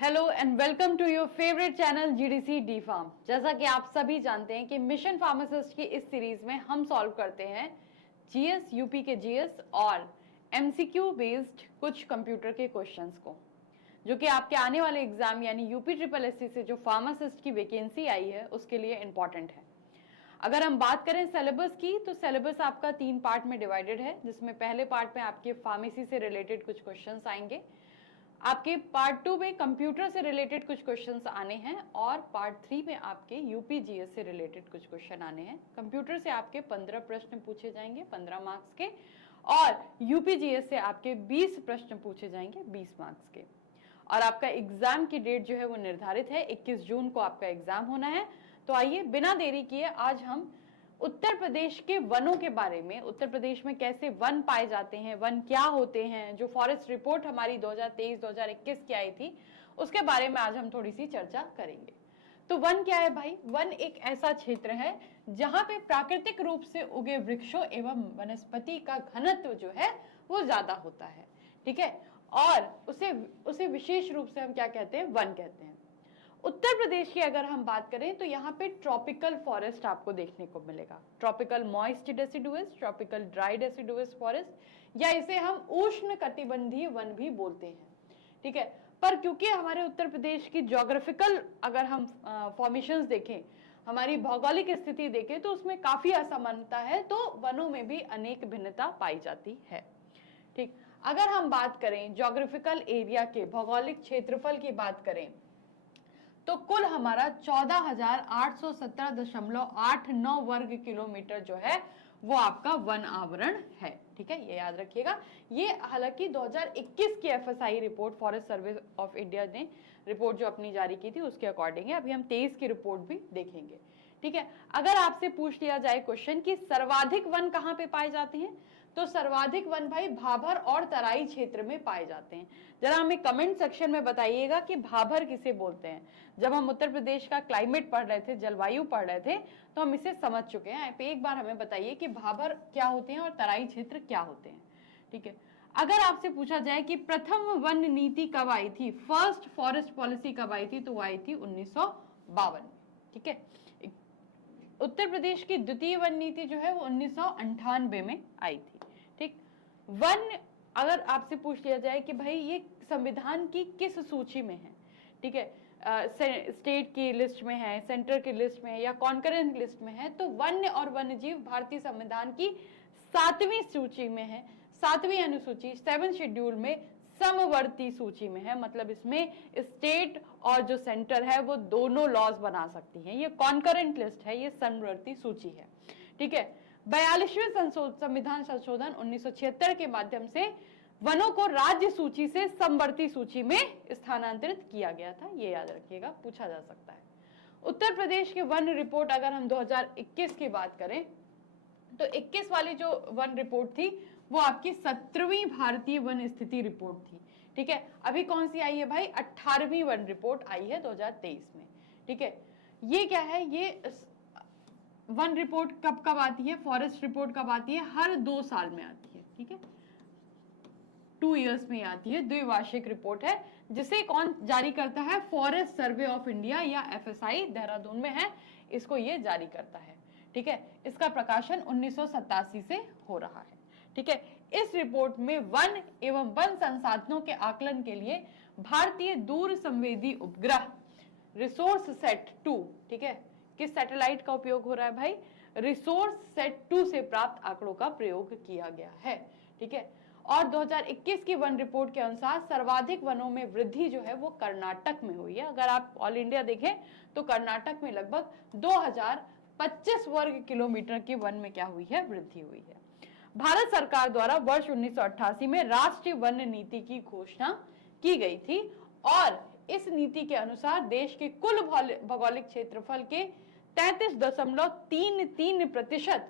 Hello and welcome to your favourite channel GDC D farm. जैसा कि आप सभी जानते हैं कि मिशन फार्मासिस्ट की इस सीरीज में हम सॉल्व करते हैं जीएस, यूपी के जीएस और एमसीक्यू बेस्ड कुछ कंप्यूटर के क्वेश्चंस को, जो कि आपके आने वाले एग्जाम यानी यूपी ट्रिपल एससी से जो फार्मासिस्ट की वैकेंसी आई है उसके लिए इंपॉर्टेंट है। अगर हम बात करें सिलेबस की, तो सिलेबस आपका 3 पार्ट में डिवाइडेड है, जिसमें पहले पार्ट में आपके फार्मेसी से रिलेटेड कुछ क्वेश्चंस आएंगे, आपके पार्ट 2 में कंप्यूटर से रिलेटेड कुछ क्वेश्चंस आने हैं और पार्ट 3 में आपके यूपी जीएस से रिलेटेड कुछ क्वेश्चन आने हैं। कंप्यूटर से आपके 15 प्रश्न पूछे जाएंगे 15 मार्क्स के, और यूपी जीएस से आपके 20 प्रश्न पूछे जाएंगे 20 मार्क्स के। और आपका एग्जाम की डेट जो है वो निर्धारित है, 21 जून को आपका एग्जाम होना है। तो आइए बिना देरी किए आज हम उत्तर प्रदेश के वनों के बारे में, उत्तर प्रदेश में कैसे वन पाए जाते हैं, वन क्या होते हैं, जो फॉरेस्ट रिपोर्ट हमारी 2023-2021 की आई थी उसके बारे में आज हम थोड़ी सी चर्चा करेंगे। तो वन क्या है भाई? वन एक ऐसा क्षेत्र है जहां पे प्राकृतिक रूप से उगे वृक्षों एवं वनस्पति का घनत्व जो है वो ज्यादा होता है, ठीक है, और उसे विशेष रूप से हम क्या कहते हैं? वन कहते हैं। उत्तर प्रदेश की अगर हम बात करें तो यहाँ पे ट्रॉपिकल फॉरेस्ट आपको देखने को मिलेगा, tropical moist deciduous, tropical dry deciduous forest, या इसे हम उष्ण कटिबंधीय वन भी बोलते हैं, ठीक है। पर क्योंकि हमारे उत्तर प्रदेश की ज्योग्राफिकल अगर हम फॉर्मेशंस देखें, हमारी भौगोलिक स्थिति देखें, तो उसमें काफी असमानता है, तो वनों में भी अनेक भिन्नता पाई जाती है, ठीक। अगर हम बात करें ज्योग्राफिकल एरिया के, भौगोलिक क्षेत्रफल की बात करें, तो कुल हमारा 14,817.89 वर्ग किलोमीटर जो है वो आपका वन आवरण है, ठीक है, ये याद रखिएगा। ये हालांकि 2021 की FSI report, forest survey of India ने रिपोर्ट जो अपनी जारी की थी उसके अकॉर्डिंग है। अभी हम 23 की रिपोर्ट भी देखेंगे, ठीक है। अगर आपसे पूछ लिया जाए क्वेश्चन कि सर्वाधिक वन कहाँ पे पाए जाते हैं, तो सर्वाधिक वन भाई भाभर और तराई क्षेत्र में पाए जाते हैं। जरा हमें कमेंट सेक्शन में बताइएगा कि भाभर किसे बोलते हैं। जब हम उत्तर प्रदेश का क्लाइमेट पढ़ रहे थे, जलवायु पढ़ रहे थे, तो हम इसे समझ चुके हैं। एक बार हमें बताइए कि भाभर क्या होते हैं और तराई क्षेत्र क्या होते हैं, ठीक है। अगर आपसे पूछा जाए कि प्रथम वन नीति कब आई थी, फर्स्ट फॉरेस्ट पॉलिसी कब आई थी, तो वो आई थी 1952 में, ठीक है। उत्तर प्रदेश की द्वितीय वन नीति जो है वो 1998 में आई थी, ठीक। वन अगर आपसे पूछ लिया जाए कि भाई ये संविधान की किस सूची में है, ठीक है, स्टेट की लिस्ट में है, सेंटर की लिस्ट में है, या कॉन्करेंट लिस्ट में है, तो वन्य और वन्यजीव भारतीय संविधान की 7वीं सूची में है, 7वीं अनुसूची, 7 शेड्यूल में समवर्ती सूची में है। मतलब इसमें स्टेट और जो सेंटर है वो दोनों लॉज बना सकती हैं। ये कॉन्करेंट लिस्ट है, ये समवर्ती सूची है, ठीक है। 42वें संविधान संशोधन 1976 के माध्यम से वनों को राज्य सूची से समवर्ती सूची में स्थानांतरित किया गया था, ये याद रखिएगा, पूछा जा सकता है। उत्तर प्रदेश की वन रिपोर्ट अगर हम 2021 की बात करें, तो 21 वाली जो वन रिपोर्ट थी वो आपकी 17वीं भारतीय वन स्थिति रिपोर्ट थी, ठीक है। अभी कौन सी आई है भाई? 18वीं वन रिपोर्ट आई है 2023 में, ठीक है। ये क्या है? ये वन रिपोर्ट कब कब आती है? फॉरेस्ट रिपोर्ट कब आती है? हर 2 साल में आती है, ठीक है, 2 इयर्स में आती है, द्विवार्षिक रिपोर्ट है, जिसे कौन जारी करता है? फॉरेस्ट सर्वे ऑफ इंडिया या एफएसआई, देहरादून में है, इसको ये जारी करता है, ठीक है। इसका प्रकाशन 1987 से हो रहा है, ठीक है। इस रिपोर्ट में वन एवं वन संसाधनों के आकलन के लिए भारतीय दूर संवेदी उपग्रह रिसोर्स सेट 2, ठीक है, किस सैटेलाइट का उपयोग हो रहा है भाई? रिसोर्स सेट 2 से प्राप्त आंकड़ों का प्रयोग किया गया है, ठीक है। और 2021 की वन रिपोर्ट के अनुसार सर्वाधिक वनों में वृद्धि जो है वो कर्नाटक में हुई है। अगर आप ऑल इंडिया देखें तो कर्नाटक में लगभग 2025 वर्ग किलोमीटर की वन में क्या हुई है? वृद्धि हुई है। भारत सरकार द्वारा वर्ष 1988 में राष्ट्रीय वन नीति की घोषणा की गई थी, और इस नीति के अनुसार देश के कुल भौगोलिक क्षेत्रफल के 33.33%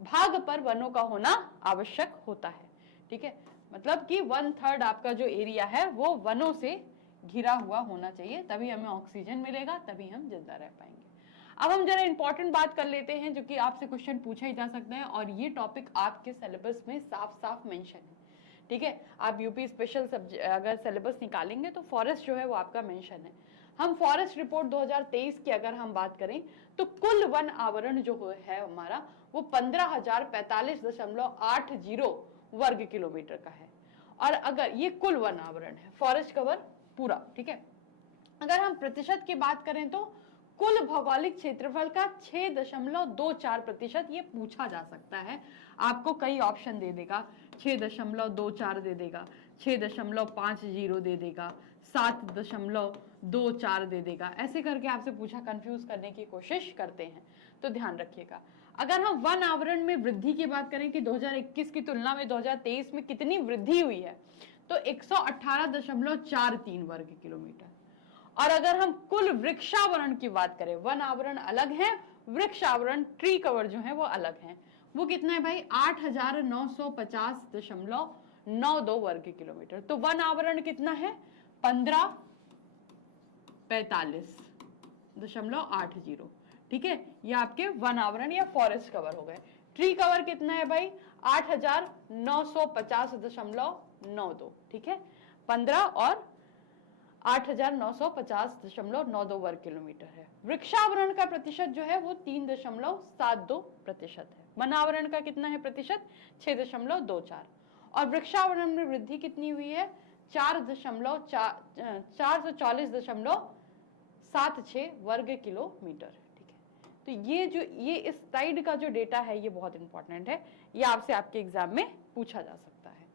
भाग पर वनों का होना आवश्यक होता है, ठीक है। मतलब कि 1/3 आपका जो एरिया है वो वनों से घिरा हुआ होना चाहिए, तभी हमें ऑक्सीजन मिलेगा, तभी हम जिंदा रह पाएंगे। अब हम जरा इंपॉर्टेंट बात कर लेते हैं, जो कि आपसे क्वेश्चन पूछा ही जा सकता है, और ये टॉपिक आपके सिलेबस में साफ साफ मेंशन है, ठीक है, आप यूपी स्पेशल अगर सिलेबस निकालेंगे तो फॉरेस्ट जो है वो आपका मेंशन है। हम फॉरेस्ट रिपोर्ट 2023 की अगर हम बात करें तो कुल वन आवरण जो है हमारा वो 15,045.80 वर्ग किलोमीटर का है। और अगर ये कुल वन आवरण है, फॉरेस्ट कवर पूरा, ठीक है। अगर हम प्रतिशत की बात करें तो कुल भौगोलिक क्षेत्रफल का 6.24% ये पूछा जा सकता है। आपको कई ऑप्शन दे देगा, 6.24 दे देगा, 6.50 दे देगा, 7.24 दे देगा, ऐसे करके आपसे पूछा, कंफ्यूज करने की कोशिश करते हैं, तो ध्यान रखिएगा। अगर हम वन आवरण में वृद्धि की बात करें कि 2021 की तुलना में 2023 में कितनी वृद्धि हुई है, तो 118.43 वर्ग किलोमीटर। और अगर हम कुल वृक्षावरण की बात करें, वन आवरण अलग है, वृक्षावरण ट्री कवर जो है वो अलग है, वो कितना है भाई 8,950.92 वर्ग किलोमीटर। तो वन आवरण कितना है 1545.80, ठीक है, ये आपके वन आवरण या फॉरेस्ट कवर हो गए। ट्री कवर कितना है भाई 8,950.92, ठीक है, 15 और 8,950.92 वर्ग किलोमीटर है। वृक्षावरण का प्रतिशत जो है वो 3.72% है। वनावरण का कितना है प्रतिशत 6.24, और वृक्षावरण में वृद्धि कितनी हुई है 440.76 वर्ग किलोमीटर, ठीक है। तो ये इस साइड का जो डेटा है ये बहुत इंपॉर्टेंट है, ये आपसे आपके एग्जाम में पूछा जा सकता है।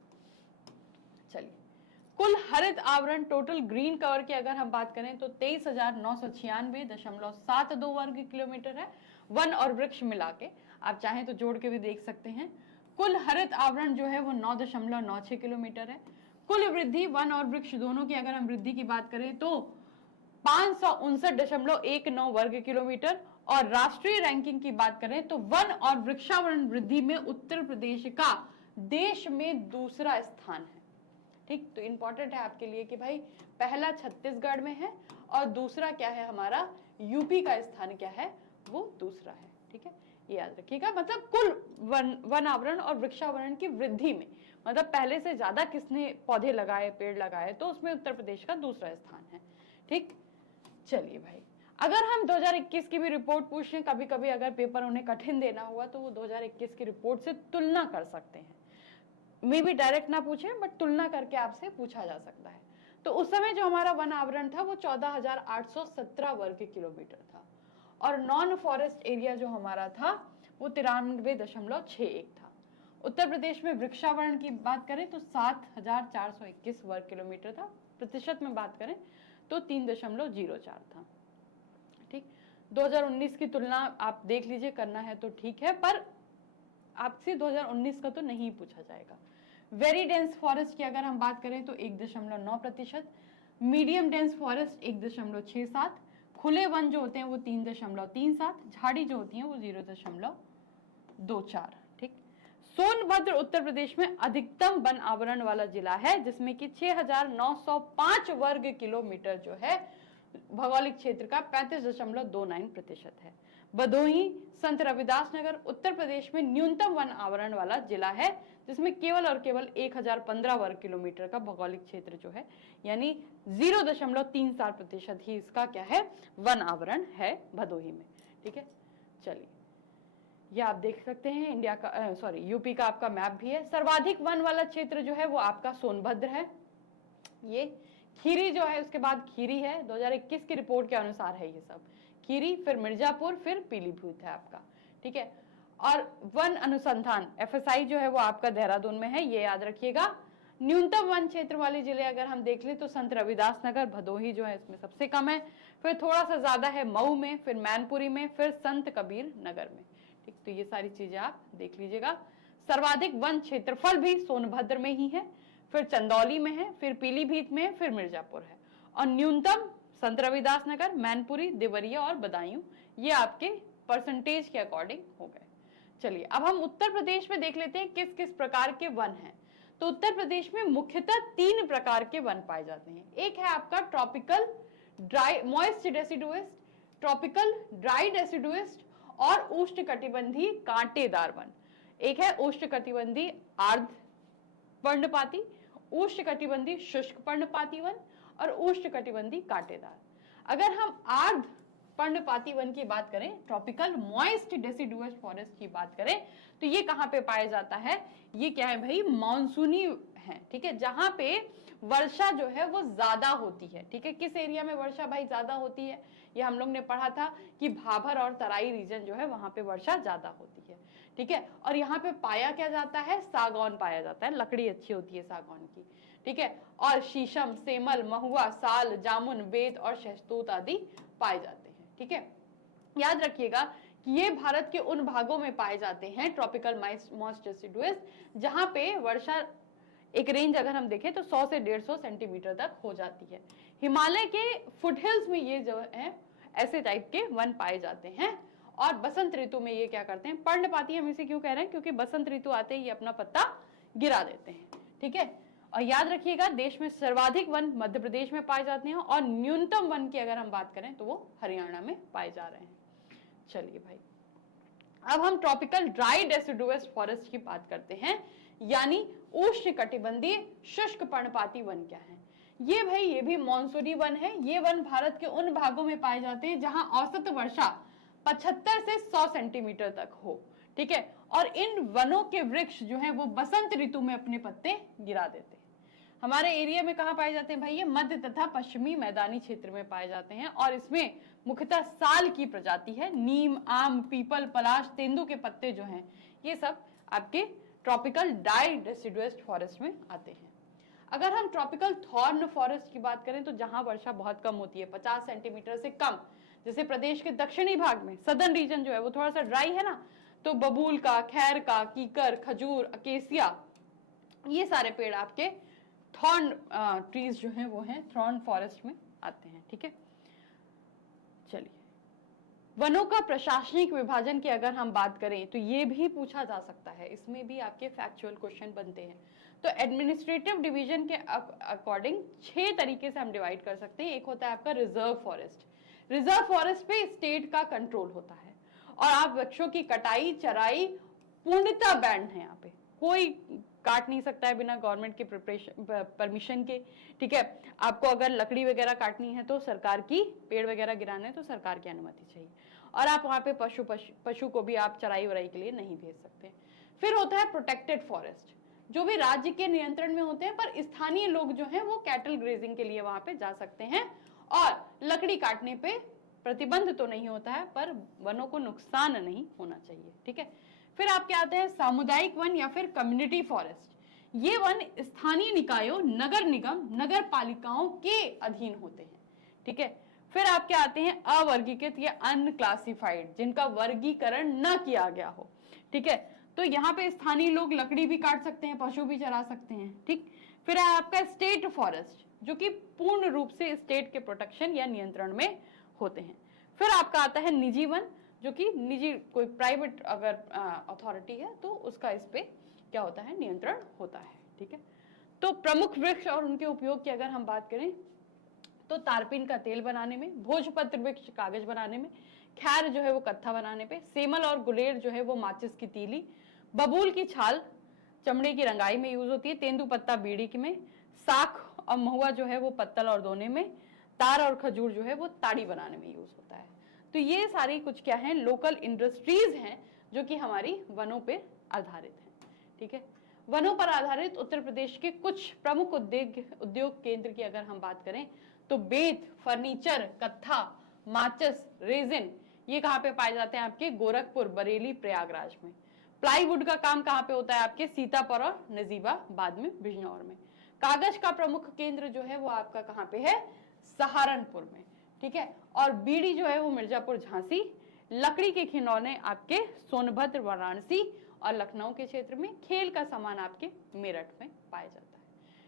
चलिए, कुल हरित आवरण टोटल ग्रीन कवर की अगर हम बात करें तो 23,996.72 वर्ग किलोमीटर है, वन और वृक्ष मिला के, आप चाहें तो जोड़ के भी देख सकते हैं। कुल हरित आवरण जो है वो 9.96 किलोमीटर है। कुल वृद्धि वन और वृक्ष दोनों की अगर हम वृद्धि की बात करें तो 559.19 वर्ग किलोमीटर, और राष्ट्रीय रैंकिंग की बात करें तो वन और वृक्षावरण वृद्धि में उत्तर प्रदेश का देश में दूसरा स्थान है, ठीक। तो इंपॉर्टेंट है आपके लिए कि भाई पहला छत्तीसगढ़ में है और दूसरा क्या है हमारा यूपी का स्थान क्या है वो दूसरा है, ठीक है, ये याद रखिएगा। मतलब कुल वन आवरण और वृक्षावरण की वृद्धि में, मतलब पहले से ज्यादा किसने पौधे लगाए, पेड़ लगाए, तो उसमें उत्तर प्रदेश का दूसरा स्थान है, ठीक। चलिए भाई, अगर हम 2021 की भी रिपोर्ट पूछ लें, कभी कभी अगर पेपर उन्हें कठिन देना हुआ तो वो 2021 की रिपोर्ट से तुलना कर सकते हैं, मे भी डायरेक्ट ना पूछे बट तुलना करके आपसे पूछा जा सकता है। तो उस समय जो हमारा वन आवरण था वो 14,817 वर्ग किलोमीटर था, और नॉन फॉरेस्ट एरिया जो हमारा था वो 93.61 था। उत्तर प्रदेश में वृक्षावरण की बात करें तो 7,421 वर्ग किलोमीटर था, प्रतिशत में बात करें तो 3.04 था, ठीक। 2019 की तुलना आप देख लीजिए, करना है तो ठीक है, पर आपसे 2019 का तो नहीं पूछा जाएगा। वेरी डेंस फॉरेस्ट की अगर हम बात करें तो 1.9%, मीडियम डेंस फॉरेस्ट 1.67, खुले वन जो होते हैं वो 3.37, झाड़ी जो होती हैं वो 0.24, ठीक। सोनभद्र उत्तर प्रदेश में अधिकतम वन आवरण वाला जिला है, जिसमें कि 6,905 वर्ग किलोमीटर जो है भौगोलिक क्षेत्र का 35.29% है। भदोही संत रविदास नगर उत्तर प्रदेश में न्यूनतम वन आवरण वाला जिला है, जिसमें केवल और केवल 1,015 वर्ग किलोमीटर का भौगोलिक क्षेत्र जो है, यानी 0.37% ही इसका क्या है वन आवरण है भदोही में, ठीक है। चलिए, ये आप देख सकते हैं इंडिया का यूपी का आपका मैप भी है। सर्वाधिक वन वाला क्षेत्र जो है वो आपका सोनभद्र है, ये खीरी जो है उसके बाद खीरी है, 2021 की रिपोर्ट के अनुसार है ये सब, खीरी, फिर मिर्जापुर, फिर पीलीभीत है आपका, ठीक है। और वन अनुसंधान FSI जो है वो आपका देहरादून में है, ये याद रखिएगा। न्यूनतम वन क्षेत्र वाले जिले अगर हम देख लें तो संत रविदास नगर, भदोही जो है इसमें सबसे कम है, फिर थोड़ा सा ज्यादा है मऊ में, फिर मैनपुरी में, फिर संत कबीर नगर में, ठीक। तो ये सारी चीजें आप देख लीजिएगा। सर्वाधिक वन क्षेत्रफल भी सोनभद्र में ही है, फिर चंदौली में है, फिर पीलीभीत में, फिर मिर्जापुर है, और न्यूनतम संत रविदास नगर, मैनपुरी, देवरिया और बदायूं, ये आपके परसेंटेज के अकॉर्डिंग हो गए। चलिए, अब हम उत्तर प्रदेश में देख लेते हैं किस किस प्रकार के वन हैं। तो उत्तर प्रदेश में मुख्यतः 3 प्रकार के वन पाए जाते हैं। एक है आपका tropical dry moist deciduous, tropical dry deciduous और उष्णकटिबंधीय कांटेदार वन। एक है उष्णकटिबंधीय आर्द्र पर्णपाती, उष्णकटिबंधीय शुष्क पर्णपाती वन और उष्णकटिबंधीय कांटेदार। अगर हम आर्द्र पर्णपाती वन की बात करें, ट्रॉपिकल मॉइस्ट डेसिडुअस फॉरेस्ट की बात करें, तो ये कहाँ पे पाया जाता है? ये क्या है भाई? मानसूनी है, ठीक है, जहां पे वर्षा जो है वो ज्यादा होती है। ठीक है, किस एरिया में वर्षा भाई ज्यादा होती है? ये हम लोग ने पढ़ा था कि भाबर और तराई रीजन जो है वहां पे वर्षा ज्यादा होती है। ठीक है, और यहाँ पे पाया क्या जाता है? सागौन पाया जाता है, लकड़ी अच्छी होती है सागौन की। ठीक है, और शीशम, सेमल, महुआ, साल, जामुन, बेत और शहतूत आदि पाए जाते हैं। ठीक है, याद रखिएगा कि ये भारत के उन भागों में पाए जाते हैं ट्रॉपिकल मॉइस्ट डेसिडुअस जहां पे वर्षा एक रेंज अगर हम देखें तो 100 से 150 सेंटीमीटर तक हो जाती है। हिमालय के फुटहिल्स में ये जो है ऐसे टाइप के वन पाए जाते हैं। और बसंत ऋतु में ये क्या करते हैं? पर्णपाती हम इसे क्यों कह रहे हैं? क्योंकि बसंत ऋतु आते ही अपना पत्ता गिरा देते हैं। ठीक है, और याद रखिएगा देश में सर्वाधिक वन मध्य प्रदेश में पाए जाते हैं और न्यूनतम वन की अगर हम बात करें तो वो हरियाणा में पाए जा रहे हैं। चलिए भाई, अब हम ट्रॉपिकल ड्राई डेसिडुअस फॉरेस्ट की बात करते हैं, यानी उष्णकटिबंधीय शुष्क पर्णपाती वन क्या है? ये भाई ये भी मॉनसूनी वन है। ये वन भारत के उन भागों में पाए जाते हैं जहां औसत वर्षा 75 से 100 सेंटीमीटर तक हो। ठीक है, और इन वनों के वृक्ष जो है वो बसंत ऋतु में अपने पत्ते गिरा देते हैं। हमारे एरिया में कहाँ पाए जाते हैं भाई? ये मध्य तथा पश्चिमी मैदानी क्षेत्र में पाए जाते हैं और इसमें मुख्यतः साल की प्रजाति है। नीम, आम, पीपल, पलाश, तेंदू के पत्ते जो हैं ये सब आपके ट्रॉपिकल ड्राई डेसिडुअस फॉरेस्ट में आते हैं। अगर हम ट्रॉपिकल थॉर्न फॉरेस्ट की बात करें तो जहां वर्षा बहुत कम होती है, 50 सेंटीमीटर से कम, जैसे प्रदेश के दक्षिणी भाग में सदर्न रीजन जो है वो थोड़ा सा ड्राई है ना, तो बबूल का, खैर का, कीकर, खजूर, अकेसिया, ये सारे पेड़ आपके थॉर्न ट्रीज जो हैं वो हैं थॉर्न फॉरेस्ट में आते हैं। ठीक है, चलिए, वनों का प्रशासनिक विभाजन की अगर हम बात करें तो ये भी पूछा जा सकता है, इसमें भी आपके फैक्चुअल क्वेश्चन बनते हैं। तो एडमिनिस्ट्रेटिव डिवीजन के अकॉर्डिंग 6 तरीके से हम डिवाइड कर सकते हैं। एक होता है आपका रिजर्व फॉरेस्ट। रिजर्व फॉरेस्ट पे स्टेट का कंट्रोल होता है और आप वृक्षों की कटाई, चराई पूर्णतः बैंड है। यहाँ पे कोई काट नहीं सकता है बिना गवर्नमेंट के परमिशन के। ठीक है, आपको अगर लकड़ी वगैरह काटनी है तो सरकार की, पेड़ वगैरह गिराना है तो सरकार की अनुमति चाहिए। और आप वहाँ पे पशु को भी आप चराई वराई के लिए नहीं भेज सकते। फिर होता है प्रोटेक्टेड फॉरेस्ट, जो भी राज्य के नियंत्रण में होते हैं, पर स्थानीय लोग जो हैं वो कैटल ग्रेजिंग के लिए वहां पे जा सकते हैं और लकड़ी काटने पे प्रतिबंध तो नहीं होता है, पर वनों को नुकसान नहीं होना चाहिए। ठीक है, फिर आपके आते हैं सामुदायिक वन या फिर कम्युनिटी फॉरेस्ट। ये वन स्थानीय निकायों, नगर निगम, नगर पालिकाओं के अधीन होते हैं। ठीक है, फिर आपके आते हैं अवर्गीकृत या अनक्लासिफाइड, जिनका वर्गीकरण न किया गया हो। ठीक है, तो यहाँ पे स्थानीय लोग लकड़ी भी काट सकते हैं, पशु भी चरा सकते हैं। ठीक, फिर आपका स्टेट फॉरेस्ट, जो कि पूर्ण रूप से स्टेट के प्रोटेक्शन या नियंत्रण में होते हैं। फिर आपका आता है निजी वन, जो कि निजी कोई प्राइवेट अगर अथॉरिटी है तो उसका इस पे क्या होता है? नियंत्रण होता है। ठीक है, तो प्रमुख वृक्ष और उनके उपयोग की अगर हम बात करें तो तारपीन का तेल बनाने में, भोजपत्र वृक्ष कागज बनाने में, खैर जो है वो कत्था बनाने पे, सेमल और गुलेर जो है वो माचिस की तीली, बबूल की छाल चमड़े की रंगाई में यूज होती है, तेंदू पत्ता बीड़ी में, साख और महुआ जो है वो पत्तल और दोने में, तार और खजूर जो है वो ताड़ी बनाने में यूज होता है। तो ये सारी कुछ क्या है? लोकल इंडस्ट्रीज हैं जो कि हमारी वनों पे आधारित हैं। ठीक है, वनों पर आधारित उत्तर प्रदेश के कुछ प्रमुख उद्योग केंद्र की अगर हम बात करें तो बेत, फर्नीचर, कत्था, माचिस, रेजिन, ये कहाँ पे पाए जाते हैं? आपके गोरखपुर, बरेली, प्रयागराज में। प्लाईवुड का काम कहाँ पे होता है? आपके सीतापुर और नजीबाबाद में, बिजनौर में। कागज का प्रमुख केंद्र जो है वो आपका कहाँ पे है? सहारनपुर में। ठीक है, और बीड़ी जो है वो मिर्जापुर, झांसी। लकड़ी के खिलौने आपके सोनभद्र, वाराणसी और लखनऊ के क्षेत्र में। खेल का सामान आपके मेरठ में पाया जाता है।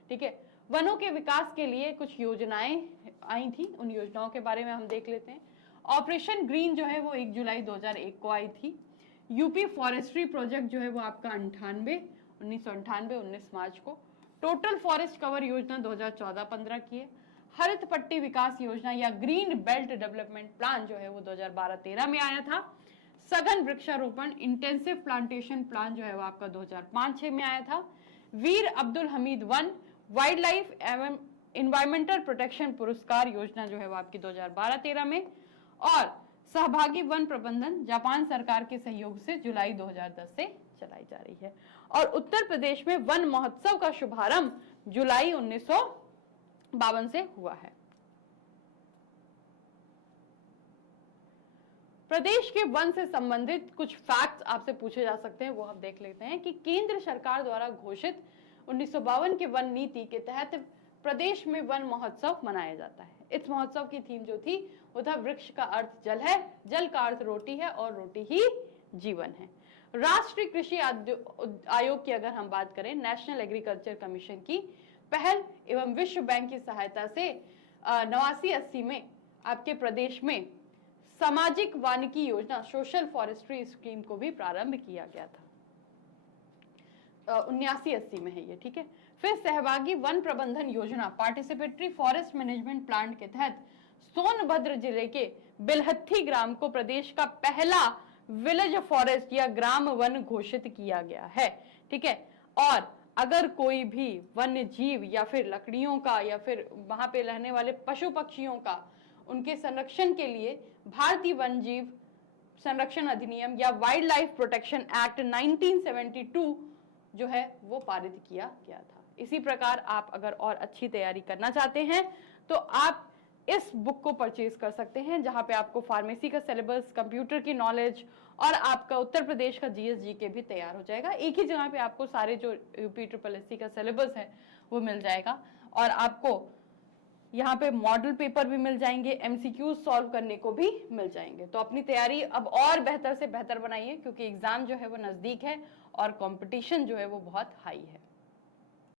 ठीक है, वनों के विकास के लिए कुछ योजनाएं आई थी, उन योजनाओं के बारे में हम देख लेते हैं। ऑपरेशन ग्रीन जो है वो 1 जुलाई 2001 को आई थी। यूपी फॉरेस्ट्री प्रोजेक्ट जो है वो आपका 1998 मार्च को। टोटल फॉरेस्ट कवर योजना 2014-15 की है। हरित पट्टी विकास योजना या ग्रीन बेल्ट डेवलपमेंट प्लान जो है वो 2012-13 में आया था। सघन वृक्षारोपण इंटेंसिव प्लांटेशन प्लान जो है वो आपका 2005-6 में आया था। वीर अब्दुल हमीद वन वाइल्ड लाइफ एवं इन्वायरमेंटल प्रोटेक्शन पुरस्कार योजना जो है वो आपकी 2012-13 में, और सहभागी वन प्रबंधन जापान सरकार के सहयोग से जुलाई 2010 से चलाई जा रही है। और उत्तर प्रदेश में वन महोत्सव का शुभारंभ जुलाई 1952 से हुआ है। प्रदेश के वन से संबंधित कुछ फैक्ट्स आपसे पूछे जा सकते हैं, वो हम देख लेते हैं कि केंद्र सरकार द्वारा घोषित 1952 के वन नीति के तहत प्रदेश में वन महोत्सव मनाया जाता है। इस महोत्सव की थीम जो थी वो था वृक्ष का अर्थ जल है, जल का अर्थ रोटी है और रोटी ही जीवन है। राष्ट्रीय कृषि आयोग की अगर हम बात करें, नेशनल एग्रीकल्चर कमीशन की पहल एवं विश्व बैंक की सहायता से 89-80 में आपके प्रदेश में सामाजिक वानिकी योजना सोशल फॉरेस्ट्री स्कीम को भी प्रारंभ किया गया था। 79-80 में है ये, ठीक है। फिर सहभागी वन प्रबंधन योजना पार्टिसिपेटरी फॉरेस्ट मैनेजमेंट प्लान के तहत सोनभद्र जिले के बिलहत्थी ग्राम को प्रदेश का पहला विलेज फॉरेस्ट या ग्राम वन घोषित किया गया है, ठीक है। और अगर कोई भी वन्य जीव या फिर लकड़ियों का या फिर वहां पे रहने वाले पशु पक्षियों का उनके संरक्षण के लिए भारतीय वन जीव संरक्षण अधिनियम या वाइल्ड लाइफ प्रोटेक्शन एक्ट 1972 जो है वो पारित किया गया था। इसी प्रकार आप अगर और अच्छी तैयारी करना चाहते हैं तो आप इस बुक को परचेज कर सकते हैं, जहां पे आपको फार्मेसी का सिलेबस, कंप्यूटर की नॉलेज और आपका उत्तर प्रदेश का जीएस के भी तैयार हो जाएगा। एक ही जगह पे आपको सारे जो यूपी का सिलेबस है वो मिल जाएगा और आपको यहाँ पे मॉडल पेपर भी मिल जाएंगे, एमसीक्यू सॉल्व करने को भी मिल जाएंगे। तो अपनी तैयारी अब और बेहतर से बेहतर बनाइए, क्योंकि एग्जाम जो है वो नजदीक है और कंपटीशन जो है वो बहुत हाई है।